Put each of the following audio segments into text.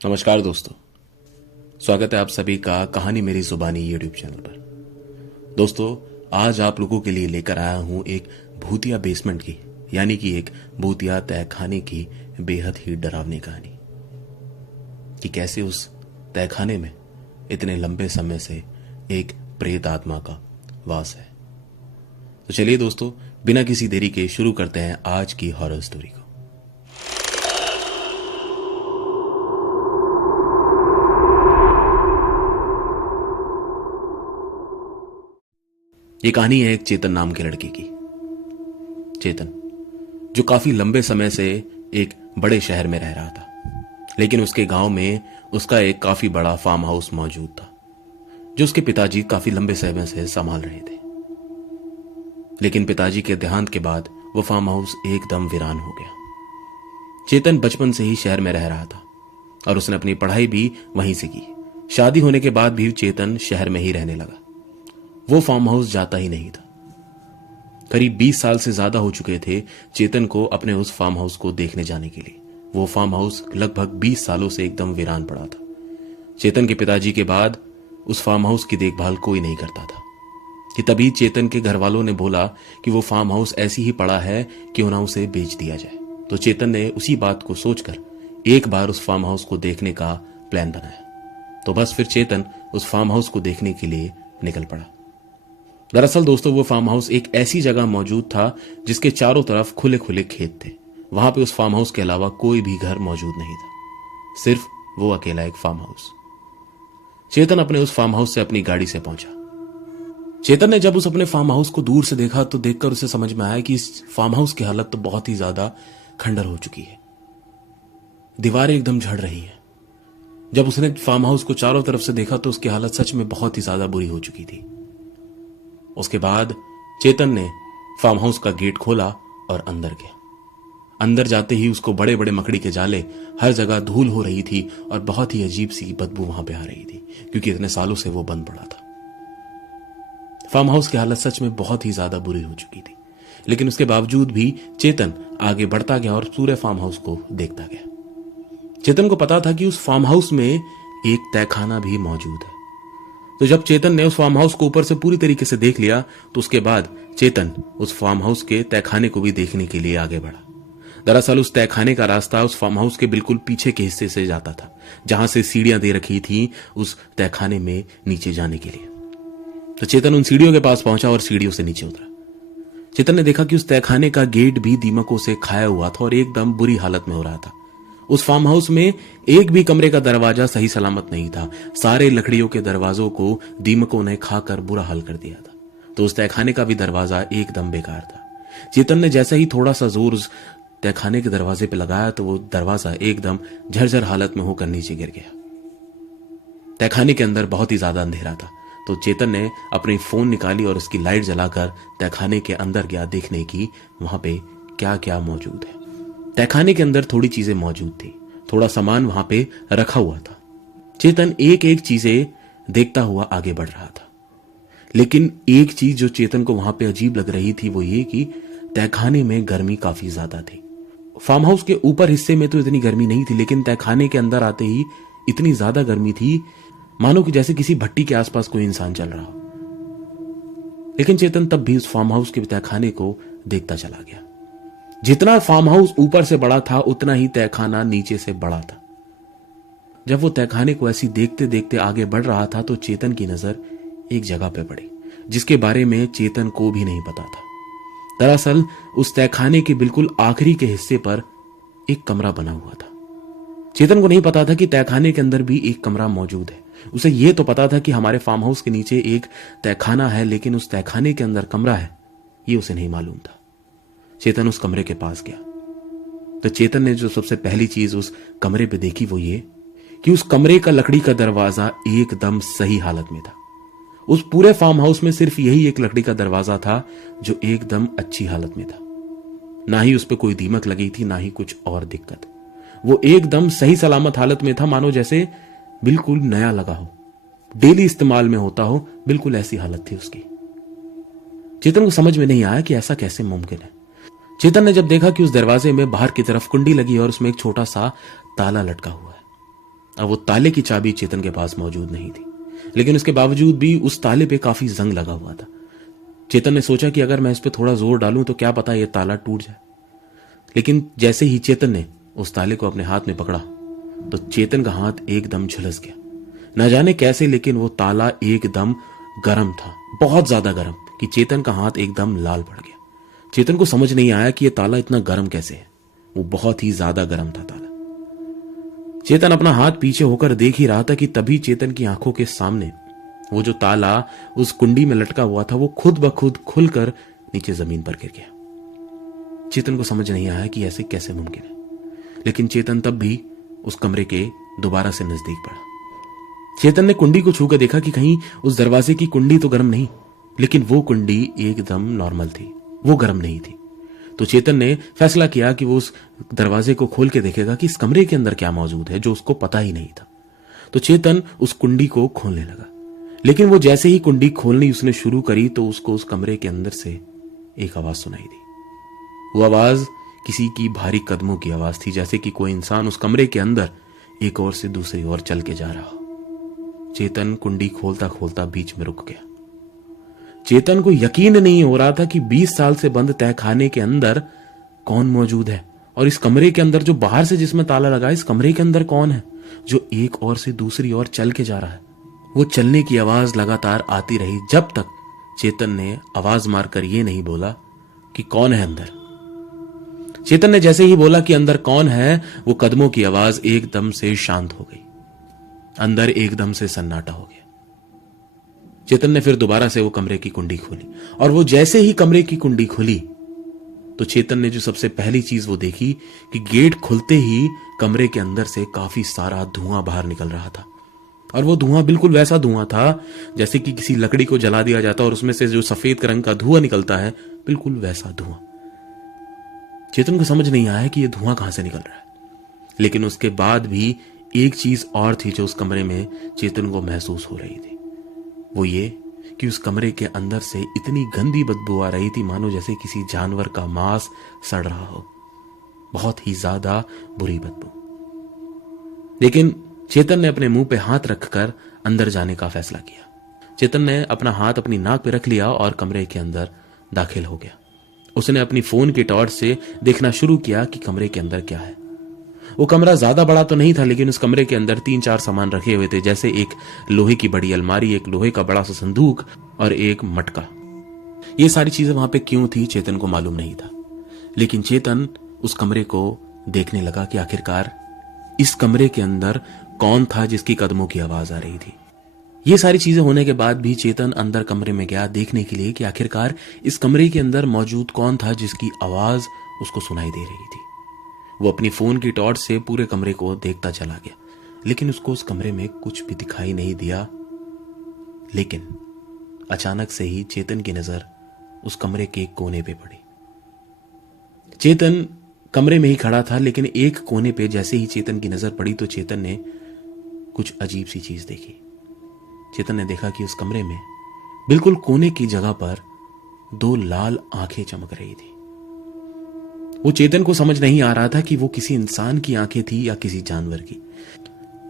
नमस्कार दोस्तों, स्वागत है आप सभी का कहानी मेरी जुबानी यूट्यूब चैनल पर। दोस्तों, आज आप लोगों के लिए लेकर आया हूं एक भूतिया बेसमेंट की यानी कि एक भूतिया तहखाने की बेहद ही डरावनी कहानी कि कैसे उस तहखाने में इतने लंबे समय से एक प्रेत आत्मा का वास है। तो चलिए दोस्तों, बिना किसी देरी के शुरू करते हैं आज की हॉरर स्टोरी को। ये कहानी है एक चेतन नाम के लड़के की। चेतन जो काफी लंबे समय से एक बड़े शहर में रह रहा था, लेकिन उसके गांव में उसका एक काफी बड़ा फार्म हाउस मौजूद था जो उसके पिताजी काफी लंबे समय से संभाल रहे थे। लेकिन पिताजी के देहांत के बाद वो फार्म हाउस एकदम वीरान हो गया। चेतन बचपन से ही शहर में रह रहा था और उसने अपनी पढ़ाई भी वहीं से की। शादी होने के बाद भी चेतन शहर में ही रहने लगा। वो फार्म हाउस जाता ही नहीं था। करीब 20 साल से ज्यादा हो चुके थे चेतन को अपने उस फार्म हाउस को देखने जाने के लिए। वो फार्म हाउस लगभग 20 सालों से एकदम वीरान पड़ा था। चेतन के पिताजी के बाद उस फार्म हाउस की देखभाल कोई नहीं करता था कि तभी चेतन के घर वालों ने बोला कि वो फार्म हाउस ऐसी ही पड़ा है, क्यों ना उसे बेच दिया जाए। तो चेतन ने उसी बात को सोचकर एक बार उस फार्म हाउस को देखने का प्लान बनाया। तो बस फिर चेतन उस फार्म हाउस को देखने के लिए निकल पड़ा। दरअसल दोस्तों, वो फार्म हाउस एक ऐसी जगह मौजूद था जिसके चारों तरफ खुले खुले खेत थे। वहां पे उस फार्म हाउस के अलावा कोई भी घर मौजूद नहीं था, सिर्फ वो अकेला एक फार्म हाउस। चेतन अपने उस फार्म हाउस से अपनी गाड़ी से पहुंचा। चेतन ने जब उस अपने फार्म हाउस को दूर से देखा तो देखकर उसे समझ में आया कि इस फार्म हाउस की हालत तो बहुत ही ज्यादा खंडर हो चुकी है। दीवारें एकदम झड़ रही हैं। जब उसने फार्म हाउस को चारों तरफ से देखा तो उसकी हालत सच में बहुत ही ज्यादा बुरी हो चुकी थी। उसके बाद चेतन ने फार्म हाउस का गेट खोला और अंदर गया। अंदर जाते ही उसको बड़े बड़े मकड़ी के जाले, हर जगह धूल हो रही थी और बहुत ही अजीब सी बदबू वहां पे आ रही थी, क्योंकि इतने सालों से वो बंद पड़ा था। फार्म हाउस की हालत सच में बहुत ही ज्यादा बुरी हो चुकी थी, लेकिन उसके बावजूद भी चेतन आगे बढ़ता गया और पूरे फार्म हाउस को देखता गया। चेतन को पता था कि उस फार्म हाउस में एक तहखाना भी मौजूद है। तो जब चेतन ने उस फार्म हाउस को ऊपर से पूरी तरीके से देख लिया तो उसके बाद चेतन उस फार्म हाउस के तहखाने को भी देखने के लिए आगे बढ़ा। दरअसल उस तहखाने का रास्ता उस फार्म हाउस के बिल्कुल पीछे के हिस्से से जाता था, जहां से सीढ़ियां दे रखी थी उस तहखाने में नीचे जाने के लिए। तो चेतन उन सीढ़ियों के पास पहुंचा और सीढ़ियों से नीचे उतरा। चेतन ने देखा कि उस तहखाने का गेट भी दीमकों से खाया हुआ था और एकदम बुरी हालत में हो रहा था। उस फार्म हाउस में एक भी कमरे का दरवाजा सही सलामत नहीं था। सारे लकड़ियों के दरवाजों को दीमकों ने खाकर बुरा हाल कर दिया था। तो उस तहखाने का भी दरवाजा एकदम बेकार था। चेतन ने जैसे ही थोड़ा सा जोर उस तहखाने के दरवाजे पे लगाया तो वो दरवाजा एकदम झरझर हालत में होकर नीचे गिर गया। तहखाने के अंदर बहुत ही ज्यादा अंधेरा था। तो चेतन ने अपनी फोन निकाली और उसकी लाइट जलाकर तहखाने के अंदर गया देखने की वहां पे क्या क्या मौजूद है। तहखाने के अंदर थोड़ी चीजें मौजूद थी, थोड़ा सामान वहां पे रखा हुआ था। चेतन एक एक चीजें देखता हुआ आगे बढ़ रहा था, लेकिन एक चीज जो चेतन को वहां पे अजीब लग रही थी वो ये कि तहखाने में गर्मी काफी ज्यादा थी। फार्म हाउस के ऊपर हिस्से में तो इतनी गर्मी नहीं थी, लेकिन तहखाने के अंदर आते ही इतनी ज्यादा गर्मी थी मानो कि जैसे किसी भट्टी के आसपास कोई इंसान चल रहा हो। लेकिन चेतन तब भी उस फार्म हाउस के तहखाने को देखता चला गया। जितना फार्म हाउस ऊपर से बड़ा था उतना ही तहखाना नीचे से बड़ा था। जब वो तहखाने को ऐसी देखते देखते आगे बढ़ रहा था तो चेतन की नजर एक जगह पे पड़ी जिसके बारे में चेतन को भी नहीं पता था। दरअसल उस तहखाने के बिल्कुल आखिरी के हिस्से पर एक कमरा बना हुआ था। चेतन को नहीं पता था कि तहखाने के अंदर भी एक कमरा मौजूद है। उसे यह तो पता था कि हमारे फार्म हाउस के नीचे एक तहखाना है, लेकिन उस तहखाने के अंदर कमरा है ये उसे नहीं मालूम था। चेतन उस कमरे के पास गया तो चेतन ने जो सबसे पहली चीज उस कमरे पे देखी वो ये कि उस कमरे का लकड़ी का दरवाजा एकदम सही हालत में था। उस पूरे फार्म हाउस में सिर्फ यही एक लकड़ी का दरवाजा था जो एकदम अच्छी हालत में था। ना ही उस पर कोई दीमक लगी थी, ना ही कुछ और दिक्कत। वो एकदम सही सलामत हालत में था, मानो जैसे बिल्कुल नया लगा हो, डेली इस्तेमाल में होता हो, बिल्कुल ऐसी हालत थी उसकी। चेतन को समझ में नहीं आया कि ऐसा कैसे मुमकिन है। चेतन ने जब देखा कि उस दरवाजे में बाहर की तरफ कुंडी लगी और उसमें एक छोटा सा ताला लटका हुआ है, अब वो ताले की चाबी चेतन के पास मौजूद नहीं थी, लेकिन उसके बावजूद भी उस ताले पे काफी जंग लगा हुआ था। चेतन ने सोचा कि अगर मैं इस पे थोड़ा जोर डालूं तो क्या पता ये ताला टूट जाए। लेकिन जैसे ही चेतन ने उस ताले को अपने हाथ में पकड़ा तो चेतन का हाथ एकदम झुलस गया। न जाने कैसे, लेकिन वो ताला एकदम गर्म था, बहुत ज्यादा गर्म, कि चेतन का हाथ एकदम लाल पड़ गया। चेतन को समझ नहीं आया कि यह ताला इतना गर्म कैसे है। वो बहुत ही ज्यादा गर्म था ताला। चेतन अपना हाथ पीछे होकर देख ही रहा था कि तभी चेतन की आंखों के सामने वो जो ताला उस कुंडी में लटका हुआ था वो खुद ब खुद खुलकर नीचे जमीन पर गिर गया। चेतन को समझ नहीं आया कि ऐसे कैसे मुमकिन है, लेकिन चेतन तब भी उस कमरे के दोबारा से नजदीक पड़ा। चेतन ने कुंडी को छूकर देखा कि कहीं उस दरवाजे की कुंडी तो गर्म नहीं, लेकिन वो कुंडी एकदम नॉर्मल थी, वो गर्म नहीं थी। तो चेतन ने फैसला किया कि वो उस दरवाजे को खोल के देखेगा कि इस कमरे के अंदर क्या मौजूद है, जो उसको पता ही नहीं था। तो चेतन उस कुंडी को खोलने लगा, लेकिन वो जैसे ही कुंडी खोलनी उसने शुरू करी तो उसको उस कमरे के अंदर से एक आवाज सुनाई दी। वो आवाज किसी की भारी कदमों की आवाज थी, जैसे कि कोई इंसान उस कमरे के अंदर एक ओर से दूसरी ओर चल के जा रहा हो। चेतन कुंडी खोलता खोलता बीच में रुक गया। चेतन को यकीन नहीं हो रहा था कि 20 साल से बंद तहखाने के अंदर कौन मौजूद है, और इस कमरे के अंदर जो बाहर से जिसमें ताला लगा, इस कमरे के अंदर कौन है जो एक ओर से दूसरी ओर चल के जा रहा है। वो चलने की आवाज लगातार आती रही जब तक चेतन ने आवाज मारकर ये नहीं बोला कि कौन है अंदर। चेतन ने जैसे ही बोला कि अंदर कौन है, वो कदमों की आवाज एकदम से शांत हो गई। अंदर एकदम से सन्नाटा हो गया। चेतन ने फिर दोबारा से वो कमरे की कुंडी खोली, और वो जैसे ही कमरे की कुंडी खुली तो चेतन ने जो सबसे पहली चीज वो देखी कि गेट खुलते ही कमरे के अंदर से काफी सारा धुआं बाहर निकल रहा था। और वो धुआं बिल्कुल वैसा धुआं था जैसे कि किसी लकड़ी को जला दिया जाता और उसमें से जो सफेद रंग का धुआं निकलता है, बिल्कुल वैसा धुआं। चेतन को समझ नहीं आया कि यह धुआं कहां से निकल रहा है, लेकिन उसके बाद भी एक चीज और थी जो उस कमरे में चेतन को महसूस हो रही थी। वो ये कि उस कमरे के अंदर से इतनी गंदी बदबू आ रही थी मानो जैसे किसी जानवर का मांस सड़ रहा हो, बहुत ही ज्यादा बुरी बदबू। लेकिन चेतन ने अपने मुंह पे हाथ रखकर अंदर जाने का फैसला किया। चेतन ने अपना हाथ अपनी नाक पे रख लिया और कमरे के अंदर दाखिल हो गया। उसने अपनी फोन की टॉर्च से देखना शुरू किया कि कमरे के अंदर क्या है। वो कमरा ज्यादा बड़ा तो नहीं था, लेकिन उस कमरे के अंदर 3-4 सामान रखे हुए थे, जैसे एक लोहे की बड़ी अलमारी, एक लोहे का बड़ा सा संदूक और एक मटका। ये सारी चीजें वहां पे क्यों थी चेतन को मालूम नहीं था, लेकिन चेतन उस कमरे को देखने लगा कि आखिरकार इस कमरे के अंदर कौन था जिसकी कदमों की आवाज आ रही थी। ये सारी चीजें होने के बाद भी चेतन अंदर कमरे में गया देखने के लिए कि आखिरकार इस कमरे के अंदर मौजूद कौन था जिसकी आवाज उसको सुनाई दे रही थी। वो अपनी फोन की टॉर्च से पूरे कमरे को देखता चला गया, लेकिन उसको उस कमरे में कुछ भी दिखाई नहीं दिया। लेकिन अचानक से ही चेतन की नजर उस कमरे के एक कोने पे पड़ी। चेतन कमरे में ही खड़ा था, लेकिन एक कोने पे जैसे ही चेतन की नजर पड़ी तो चेतन ने कुछ अजीब सी चीज देखी। चेतन ने देखा कि उस कमरे में बिल्कुल कोने की जगह पर 2 लाल आंखें चमक रही थी। वो चेतन को समझ नहीं आ रहा था कि वो किसी इंसान की आंखें थी या किसी जानवर की,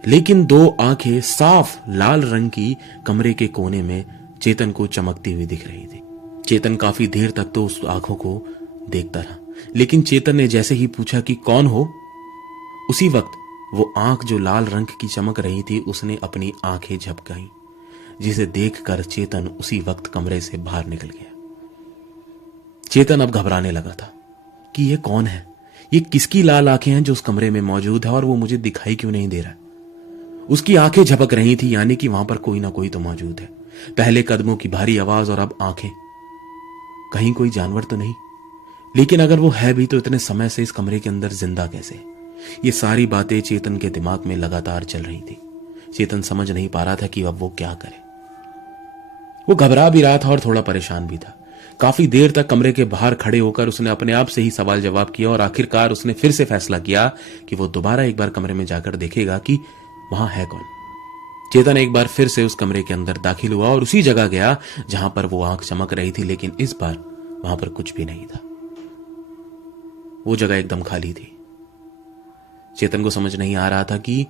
लेकिन 2 आंखें साफ लाल रंग की कमरे के कोने में चेतन को चमकती हुई दिख रही थी। चेतन काफी देर तक तो उस आंखों को देखता रहा, लेकिन चेतन ने जैसे ही पूछा कि कौन हो, उसी वक्त वो आंख जो लाल रंग की चमक रही थी उसने अपनी आंखें झपकाई, जिसे देखकर चेतन उसी वक्त कमरे से बाहर निकल गया। चेतन अब घबराने लगा था कि ये कौन है, ये किसकी लाल आंखें हैं जो उस कमरे में मौजूद है और वो मुझे दिखाई क्यों नहीं दे रहा। उसकी आंखें झपक रही थी, यानी कि वहां पर कोई ना कोई तो मौजूद है। पहले कदमों की भारी आवाज और अब आंखें। कहीं कोई जानवर तो नहीं, लेकिन अगर वो है भी तो इतने समय से इस कमरे के अंदर जिंदा कैसे? ये सारी बातें चेतन के दिमाग में लगातार चल रही थी। चेतन समझ नहीं पा रहा था कि अब वो क्या करे। वो घबरा भी रहा था और थोड़ा परेशान भी था। काफी देर तक कमरे के बाहर खड़े होकर उसने अपने आप से ही सवाल जवाब किया और आखिरकार उसने फिर से फैसला किया कि वो दोबारा एक बार कमरे में जाकर देखेगा कि वहां है कौन। चेतन एक बार फिर से उस कमरे के अंदर दाखिल हुआ और उसी जगह गया जहां पर वो आंख चमक रही थी, लेकिन इस बार वहां पर कुछ भी नहीं था। वो जगह एकदम खाली थी। चेतन को समझ नहीं आ रहा था कि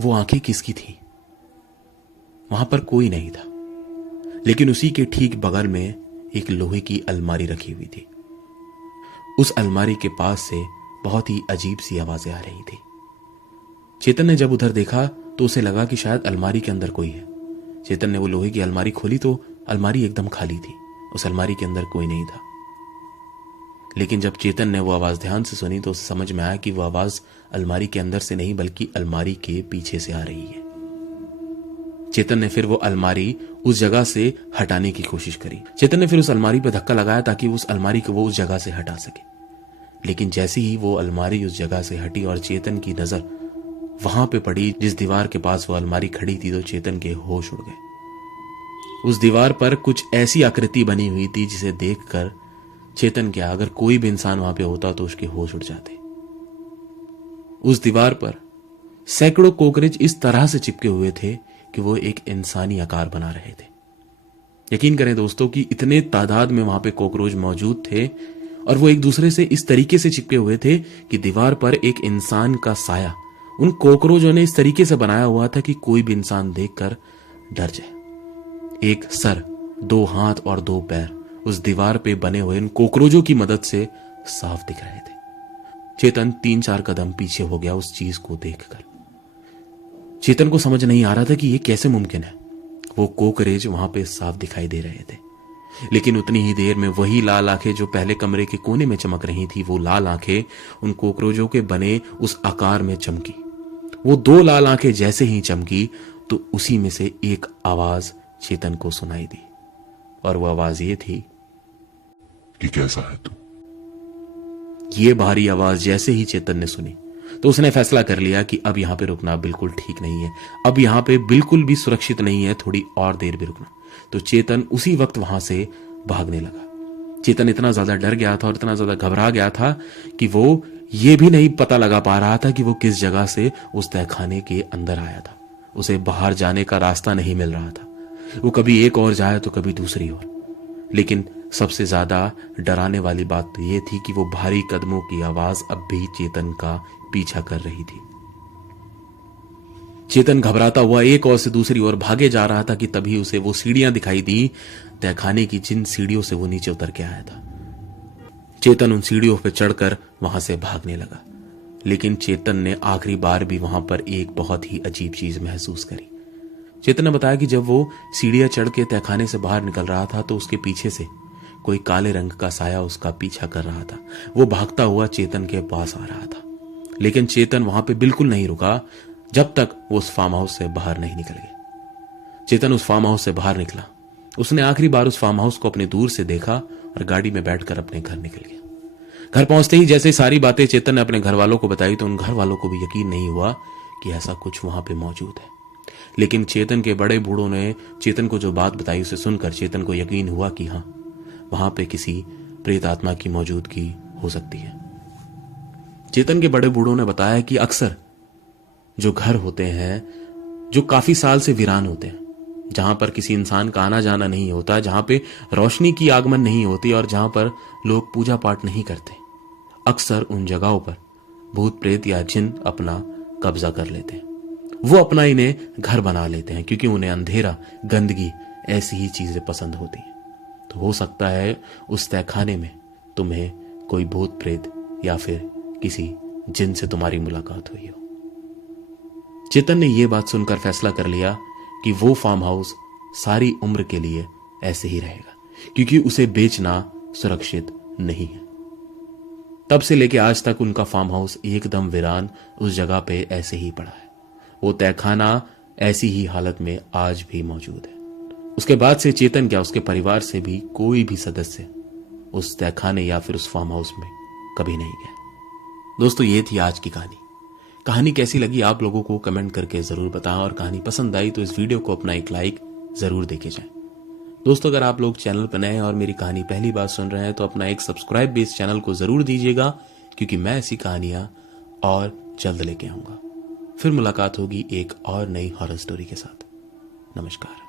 वो आंखें किसकी थी? वहां पर कोई नहीं था, लेकिन उसी के ठीक बगल में एक लोहे की अलमारी रखी हुई थी। उस अलमारी के पास से बहुत ही अजीब सी आवाजें आ रही थी। चेतन ने जब उधर देखा तो उसे लगा कि शायद अलमारी के अंदर कोई है। चेतन ने वो लोहे की अलमारी खोली तो अलमारी एकदम खाली थी। उस अलमारी के अंदर कोई नहीं था। लेकिन जब चेतन ने वो आवाज ध्यान से सुनी तो उसे समझ में आया कि वो आवाज अलमारी के अंदर से नहीं बल्कि अलमारी के पीछे से आ रही है। चेतन ने फिर वो अलमारी उस जगह से हटाने की कोशिश करी। चेतन ने फिर उस अलमारी पर धक्का लगाया ताकि उस अलमारी को वो उस जगह से हटा सके। लेकिन जैसे ही वो अलमारी उस जगह से हटी और चेतन की नजर वहां पे पड़ी जिस दीवार के पास वो अलमारी खड़ी थी, तो चेतन के होश उड़ गए। उस दीवार पर कुछ ऐसी आकृति बनी हुई थी जिसे देखकर चेतन क्या, अगर कोई भी इंसान वहां पे होता तो उसके होश उड़ जाते। उस दीवार पर सैकड़ों कॉकरोच इस तरह से चिपके हुए थे कि वो एक इंसानी आकार बना रहे थे। यकीन करें दोस्तों कि इतने तादाद में वहां पे कॉकरोच मौजूद थे और वो एक दूसरे से इस तरीके से चिपके हुए थे कि दीवार पर एक इंसान का साया उन कॉकरोचों ने इस तरीके से बनाया हुआ था कि कोई भी इंसान देखकर डर जाए। एक सर, 2 हाथ और 2 पैर उस दीवार पे बने हुए इन कॉकरोचों की मदद से साफ दिख रहे थे। चेतन 3-4 कदम पीछे हो गया उस चीज को देखकर। चेतन को समझ नहीं आ रहा था कि यह कैसे मुमकिन है। वो कॉकरोच वहां पे साफ दिखाई दे रहे थे, लेकिन उतनी ही देर में वही लाल आंखें जो पहले कमरे के कोने में चमक रही थी, वो लाल आंखें उन कॉकरोचों के बने उस आकार में चमकी। वो 2 लाल आंखें जैसे ही चमकी तो उसी में से एक आवाज चेतन को सुनाई दी, और वो आवाज ये थी कि कैसा है तू? ये भारी आवाज जैसे ही चेतन ने सुनी तो उसने फैसला कर लिया कि अब यहां पे रुकना बिल्कुल ठीक नहीं है, अब यहां पे बिल्कुल भी सुरक्षित नहीं है, थोड़ी और देर भी रुकना। तो चेतन उसी वक्त वहां से भागने लगा। चेतन इतना ज्यादा डर गया था और इतना ज्यादा घबरा गया था कि वो ये भी नहीं पता लगा पा रहा था कि वो किस जगह से उस तहखाने के अंदर आया था। उसे बाहर जाने का रास्ता नहीं मिल रहा था। वो कभी एक और जाए तो कभी दूसरी ओर। लेकिन सबसे ज्यादा डराने वाली बात तो ये थी कि वो भारी कदमों की आवाज अब भी चेतन का पीछा कर रही थी। चेतन घबराता हुआ एक ओर से दूसरी ओर भागे जा रहा था कि तभी उसे वो सीढ़ियां दिखाई दी, तहखाने की जिन सीढ़ियों से वो नीचे उतर के आया था। चेतन उन सीढ़ियों पर चढ़कर वहां से भागने लगा, लेकिन चेतन ने आखिरी बार भी वहां पर एक बहुत ही अजीब चीज महसूस करी। चेतन ने बताया कि जब वो सीढ़ियां चढ़ के तहखाने से बाहर निकल रहा था तो उसके पीछे से कोई काले रंग का साया उसका पीछा कर रहा था। वो भागता हुआ चेतन के पास आ रहा था, लेकिन चेतन वहां पे बिल्कुल नहीं रुका जब तक वो उस फार्म हाउस से बाहर नहीं निकल गया। चेतन उस फार्म हाउस से बाहर निकला। उसने आखिरी बार उस फार्म हाउस को अपने दूर से देखा और गाड़ी में बैठकर अपने घर निकल गया। घर पहुंचते ही जैसे सारी बातें चेतन ने अपने घर वालों को बताई तो उन घर वालों को भी यकीन नहीं हुआ कि ऐसा कुछ वहां पे मौजूद है। लेकिन चेतन के बड़े बूढ़ों ने चेतन को जो बात बताई उसे सुनकर चेतन को यकीन हुआ कि हाँ, वहां पे किसी प्रेत आत्मा की मौजूदगी हो सकती है। चेतन के बड़े बूढ़ों ने बताया कि अक्सर जो घर होते हैं जो काफी साल से वीरान होते हैं, जहां पर किसी इंसान का आना जाना नहीं होता, जहां पे रोशनी की आगमन नहीं होती और जहां पर लोग पूजा पाठ नहीं करते, अक्सर उन जगहों पर भूत प्रेत या जिन अपना कब्जा कर लेते हैं। वो अपना इन्हें घर बना लेते हैं क्योंकि उन्हें अंधेरा, गंदगी, ऐसी ही चीजें पसंद होती हैं। तो हो सकता है उस तहखाने में तुम्हें कोई भूत प्रेत या फिर किसी जिन से तुम्हारी मुलाकात हुई हो। चेतन ने यह बात सुनकर फैसला कर लिया कि वो फार्म हाउस सारी उम्र के लिए ऐसे ही रहेगा, क्योंकि उसे बेचना सुरक्षित नहीं है। तब से लेके आज तक उनका फार्म हाउस एकदम वीरान उस जगह पे ऐसे ही पड़ा है। वो तहखाना ऐसी ही हालत में आज भी मौजूद है। उसके बाद से चेतन क्या, उसके परिवार से भी कोई भी सदस्य उस तहखाने या फिर उस फार्म हाउस में कभी नहीं गया। दोस्तों, ये थी आज की कहानी। कहानी कैसी लगी आप लोगों को कमेंट करके जरूर बताएं, और कहानी पसंद आई तो इस वीडियो को अपना एक लाइक जरूर देके जाएं। दोस्तों, अगर आप लोग चैनल पर नए हैं और मेरी कहानी पहली बार सुन रहे हैं तो अपना एक सब्सक्राइब बेस्ड चैनल को जरूर दीजिएगा, क्योंकि मैं ऐसी कहानियां और जल्द लेके आऊंगा। फिर मुलाकात होगी एक और नई हॉरर स्टोरी के साथ। नमस्कार।